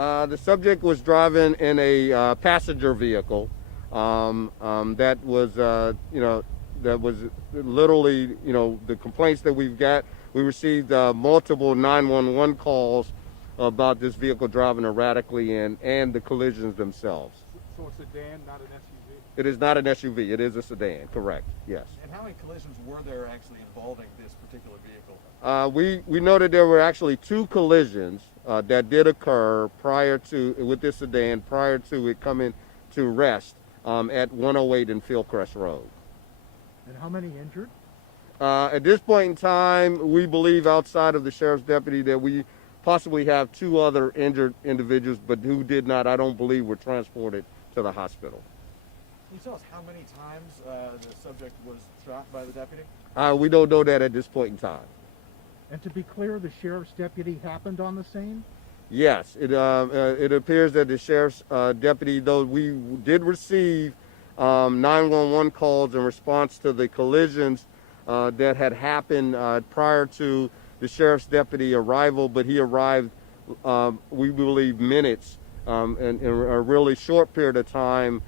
The subject was driving in a passenger vehicle that was, that was literally, the complaints that we've got. We received multiple 911 calls about this vehicle driving erratically and the collisions themselves. So it's a sedan, not an SUV? It is not an SUV. It is a sedan, correct, yes. And how many collisions were there actually involving this particular vehicle? We noted there were actually 2 collisions that did occur with this sedan prior to it coming to rest at 108 and Fieldcrest Road. And how many injured? At this point in time, we believe outside of the sheriff's deputy that we possibly have 2 other injured individuals, but who did not, I don't believe, were transported to the hospital. Can you tell us how many times the subject was shot by the deputy? We don't know that at this point in time. And to be clear, the sheriff's deputy happened on the scene? Yes, it appears that the sheriff's deputy, though we did receive 911 calls in response to the collisions that had happened prior to the sheriff's deputy arrival, but he arrived, we believe, minutes in a really short period of time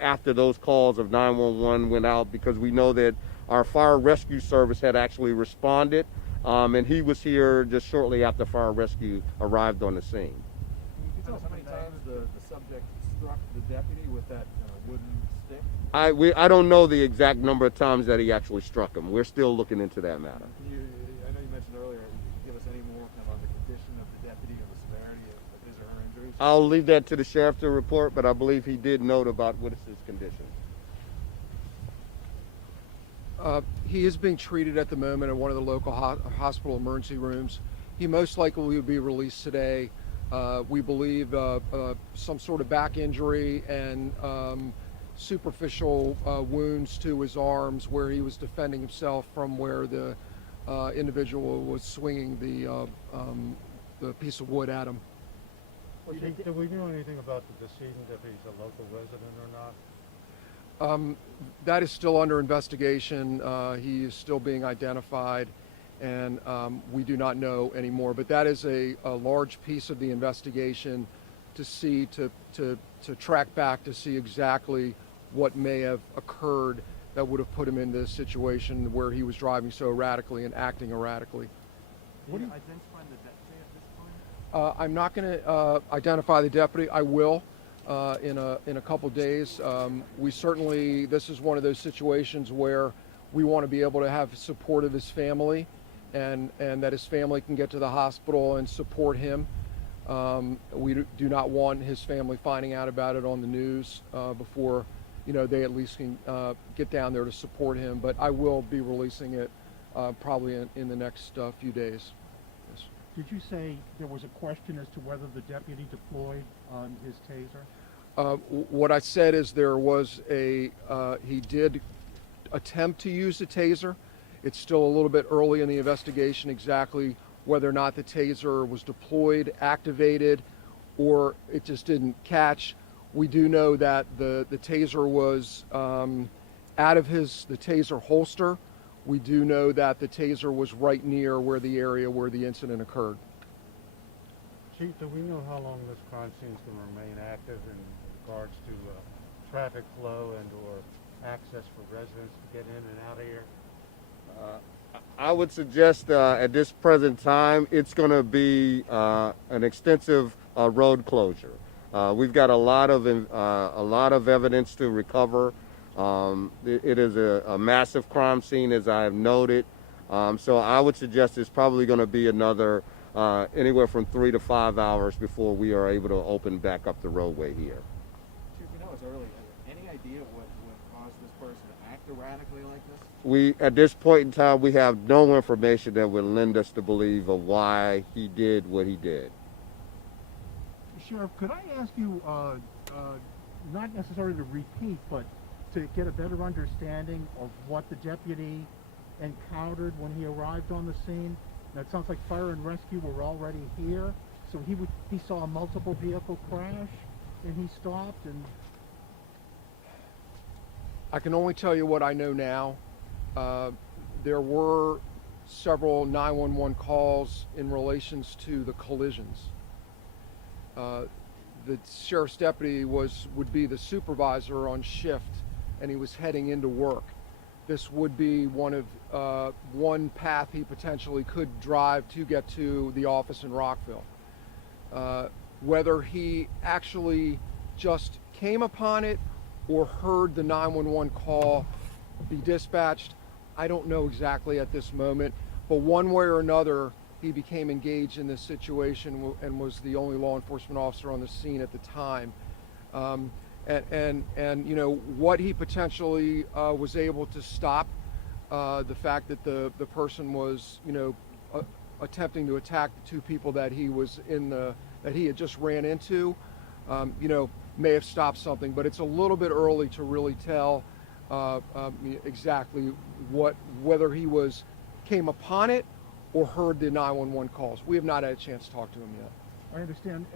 after those calls of 911 went out, because we know that our fire rescue service had actually responded, and he was here just shortly after fire rescue arrived on the scene. Can you tell us how many times the subject struck the deputy with that wooden stick? I don't know the exact number of times that he actually struck him. We're still looking into that matter. I know you mentioned earlier, can you give us any more kind of on the condition of the deputy and the severity of his or her injuries? I'll leave that to the sheriff to report, but I believe he did note about what is his condition. He is being treated at the moment at one of the local hospital emergency rooms. He most likely will be released today. We believe some sort of back injury and superficial wounds to his arms where he was defending himself from where the individual was swinging the piece of wood at him. Do we know anything about the decedent, if he's a local resident or not? That is still under investigation. He is still being identified, and we do not know anymore. But that is a large piece of the investigation to see, to track back to see exactly what may have occurred that would have put him in this situation where he was driving so erratically and acting erratically. Can you identify the deputy at this point? I'm not going to identify the deputy. I will. In a couple days. We certainly, this is one of those situations where we want to be able to have support of his family and that his family can get to the hospital and support him. We do not want his family finding out about it on the news before, they at least can get down there to support him. But I will be releasing it probably in the next few days. Yes. Did you say there was a question as to whether the deputy deployed his taser? What I said is there was he did attempt to use the taser. It's still a little bit early in the investigation exactly whether or not the taser was deployed, activated, or it just didn't catch. We do know that the taser was out of the taser holster. We do know that the taser was right near where the area where the incident occurred. Chief, do we know how long this crime scene is going to remain active in regards to traffic flow and or access for residents to get in and out of here? I would suggest at this present time it's going to be an extensive road closure. We've got a lot of evidence to recover. It is a massive crime scene, as I have noted. So I would suggest it's probably going to be another anywhere from 3 to 5 hours before we are able to open back up the roadway here. Chief, we know it's early. Any idea what caused this person to act erratically like this? At this point in time, we have no information that would lend us to believe of why he did what he did. Sheriff, could I ask you, not necessarily to repeat, but to get a better understanding of what the deputy encountered when he arrived on the scene? Now, it sounds like fire and rescue were already here, so he saw a multiple vehicle crash, and he stopped. And I can only tell you what I know now. There were several 911 calls in relations to the collisions. the sheriff's deputy would be the supervisor on shift, and he was heading into work. This would be one path he potentially could drive to get to the office in Rockville. Whether he actually just came upon it or heard the 911 call be dispatched, I don't know exactly at this moment, but one way or another, he became engaged in this situation and was the only law enforcement officer on the scene at the time. And you know, what he potentially was able to stop, the fact that the person was, you know, attempting to attack the two people that he had just ran into, you know, may have stopped something, but it's a little bit early to really tell exactly whether he came upon it or heard the 911 calls. We have not had a chance to talk to him yet. I understand,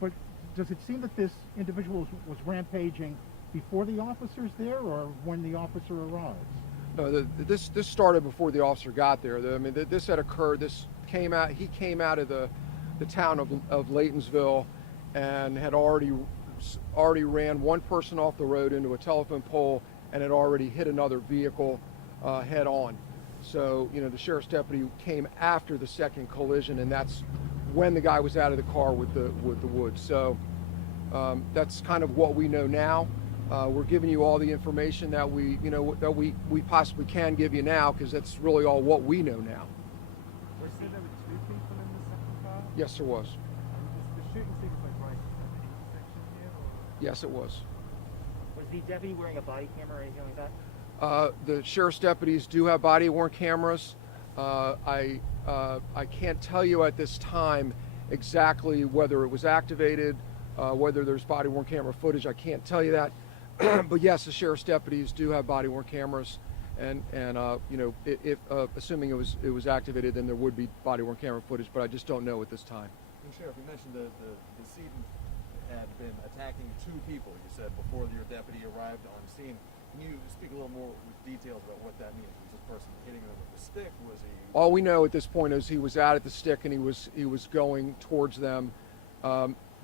but does it seem that this individual was rampaging before the officer's there, or when the officer arrives? No, this started before the officer got there. I mean, this had occurred. He came out of the town of Laytonsville and had already ran one person off the road into a telephone pole and had already hit another vehicle head on. So, you know, the sheriff's deputy came after the second collision, and that's when the guy was out of the car with the wood. So that's kind of what we know now. We're giving you all the information that we possibly can give you now, because that's really all what we know now. Was there two people in the second car? Yes, there was. The shooting seems like right at the intersection here, or? Yes, it was. Was the deputy wearing a body camera or anything like that? The sheriff's deputies do have body-worn cameras. I can't tell you at this time exactly whether it was activated, whether there's body-worn camera footage. I can't tell you that. But yes, the sheriff's deputies do have body-worn cameras, and you know, if assuming it was activated, then there would be body-worn camera footage. But I just don't know at this time. And Sheriff, you mentioned the decedent had been attacking two people, you said, before your deputy arrived on scene. Can you speak a little more with details about what that means? Was this person hitting them with a stick? Was he? All we know at this point is he was out at the stick and he was going towards them.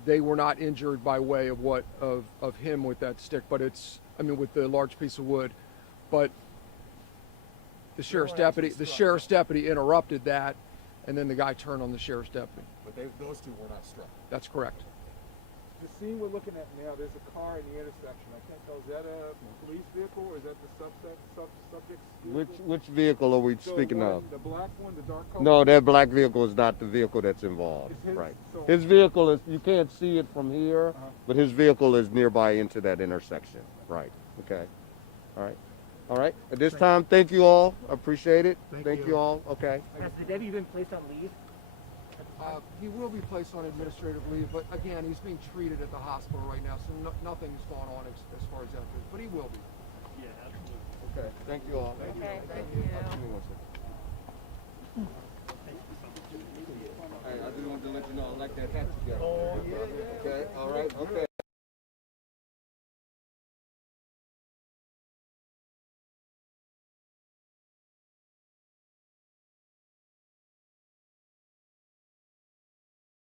They were not injured by way of him with that stick, but with the large piece of wood. But the sheriff's deputy interrupted that, and then the guy turned on the sheriff's deputy. But those two were not struck. That's correct. The scene we're looking at now, there's a car in the intersection. I can't tell, is that a police vehicle or is that the subject's vehicle? Which vehicle are we So speaking one, of? the black one, the dark color? No, that black vehicle is not the vehicle that's involved. It's his, Right. so- His vehicle is, you can't see it from here, but his vehicle is nearby into that intersection. Right. Okay. All right. All right. At this time, thank you all. I appreciate it. Thank you. you all. Okay. Has the deputy been placed on leave? He will be placed on administrative leave, but again, he's being treated at the hospital right now, so nothing's going on as far as that goes. But he will be. Yeah, absolutely. Okay. Thank you all. Thank Okay, thank you. Hey, I just wanted to let you know I like that hat together. Oh, yeah. Okay. All right. Okay.